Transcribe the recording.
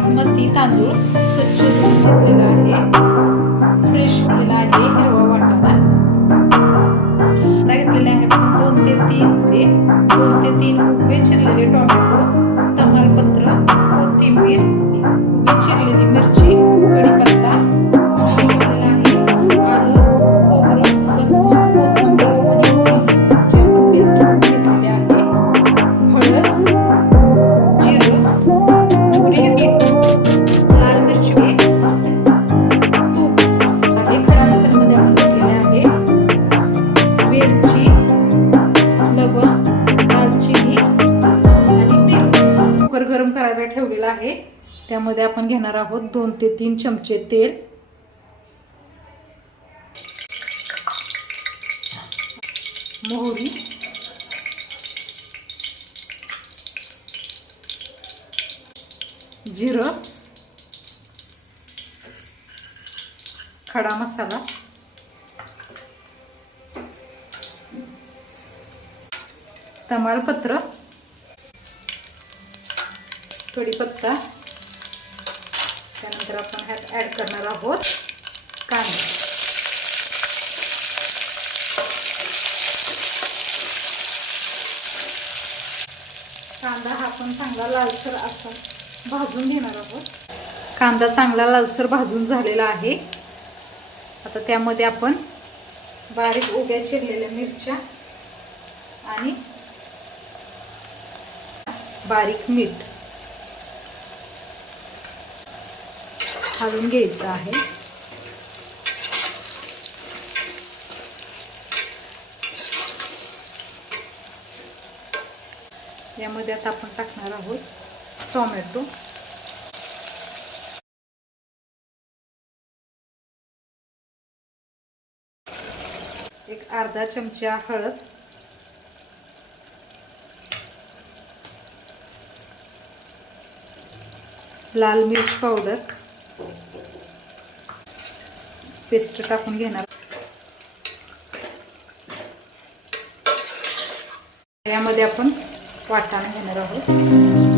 बासमती तांदूळ स्वच्छ धुवून घेतलेला आहे, फ्रेश केलेला आहे हिरवा वाटाणा घेतलेले आहे. 2 ते 3 उभे चिरलेले टोमॅटो, तमालपत्र, कोथिंबीर, उभी चिरलेली मिरची, कढीपत्ता घेतलेला आहे, आलं, खोबरं, लसूण, कोथिंबीर आणि पुदिना जे आपण पेस्ट करून घेतलेले आहे, हळद, जिरं, मोहरी, लाल मिरची, तूप आणि खडा मसाल्यामध्ये आपण घेतलेले आहे वेलची, लवंग, दालचिनी आणि मीठ. कुकर गरम करायला ठेवलेला आहे. त्यामध्ये आपण घेणार आहोत 2 ते 3 चमचे तेल, मोहरी, जिरं, खडा मसाला, तमालपत्र, कढीपत्ता. त्यानंतर आपण ह्यात ॲड करणार आहोत कांदा. कांदा हा पण चांगला लालसर असा भाजून घेणार आहोत. कांदा चांगला लालसर भाजून झालेला आहे. आता त्यामध्ये आपण बारीक उभ्या चिरलेल्या मिरच्या आणि बारीक मीठ घालून घ्यायचं आहे. यामध्ये आता आपण टाकणार आहोत टोमॅटो, एक अर्धा चमचा हळद, लाल मिर्च पावडर पेस्ट टाकून घेणार. यामध्ये आपण वाटाणा घेणार आहोत.